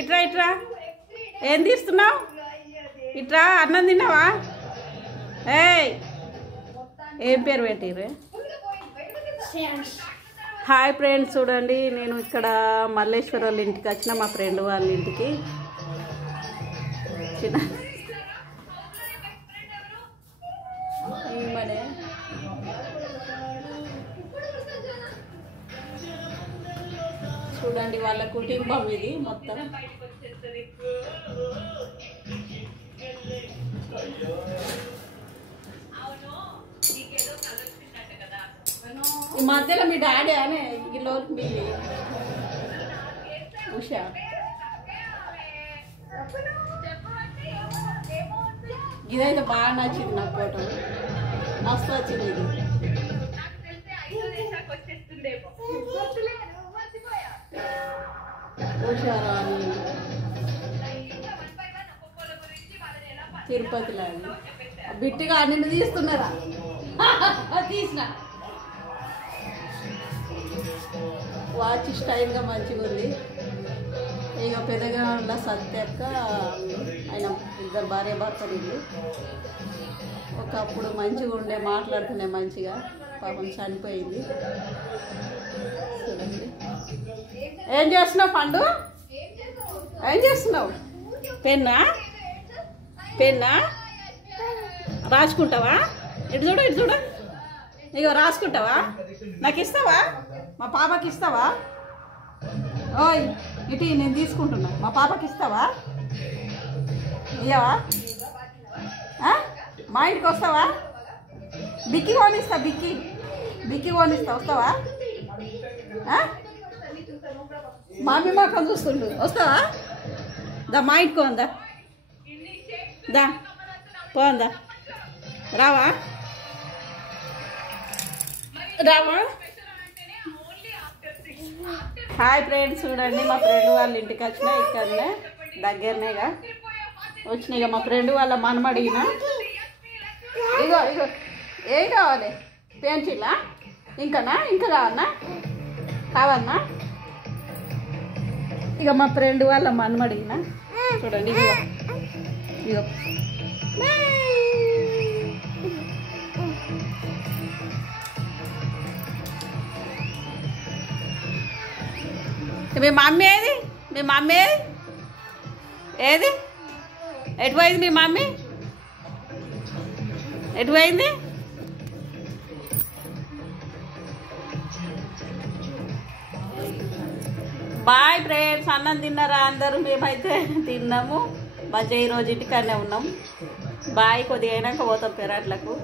ఇట్రా ఇట్రా ఏం తీస్తున్నావు? ఇట్రా అన్నం తిన్నావా? ఏయ్ ఏం పేరు పెట్టిర్రు? హాయ్ ఫ్రెండ్స్, చూడండి నేను ఇక్కడ మల్లేశ్వర వాళ్ళ ఇంటికి వచ్చిన, మా ఫ్రెండ్ వాళ్ళ ఇంటికి. చూడండి వాళ్ళ కుటుంబం ఇది మొత్తం. ఈ మధ్యలో మీ డాడీ అనే ఇలో మీ ఉషా ఇదైతే బాగా నచ్చింది నాకు. ఫోటో మస్తు వచ్చింది ఇది. ఉషారాణి తిరుపతిలో బిట్టిగా నిన్ను తీస్తున్నారా? తీసిన వాచ్ స్టైల్గా మంచిగా ఉంది. ఇక పెద్దగా ఉన్న సత్యక్క ఆయన ఇద్దరు భార్య భర్తలు ఇల్లు. ఒకప్పుడు మంచిగా ఉండే, మాట్లాడుతుండే మంచిగా, పాపం చనిపోయింది. చూడండి ఏం చేస్తున్నావు పండు? ఏం చేస్తున్నావు? పెన్నా పెన్నా రాసుకుంటావా? ఇటు చూడు ఇటు చూడు, ఇగో రాసుకుంటావా? నాకు ఇస్తావా? మా పాపకి ఇస్తావా? ఓయ్ ఇటు నేను తీసుకుంటున్నా, మా పాపకి ఇస్తావా? ఇయ్యవా? మా ఇంటికి వస్తావా? బిక్కి కొనిస్తా, బిక్కి బిక్కి కొనిస్తా, వస్తావా? మామీ మాకం చూస్తుండు, వస్తావా? దా మా ఇంటికి పోందా, దా పోందా, రావా రావా? హాయ్ ఫ్రెండ్స్, చూడండి మా ఫ్రెండ్ వాళ్ళ ఇంటికి వచ్చిన, ఇక్కడనే దగ్గరనేగా వచ్చిన. ఇక మా ఫ్రెండ్ వాళ్ళ మనమడిగిన, ఇగో ఇగో ఏం కావాలి? పెన్సిలా? ఇంకానా? ఇంకా కావన్నా? కావన్నా? ఇక మా ఫ్రెండ్ వాళ్ళ మనమడిగిన, చూడండి ఇగో ఇగో మీ మమ్మీ ఏది? మీ మమ్మీ ఏది? ఏది? ఎటు పోయింది మీ మమ్మీ? ఎటు పోయింది? బాయ్ ఫ్రెండ్స్, అన్నం తిన్నారా అందరూ? మేమైతే తిన్నాము. మంచిగా ఈరోజు ఇంటికనే ఉన్నాం. బాయ్, కొద్దిగా అయినాక పోతాం పెరట్లకు.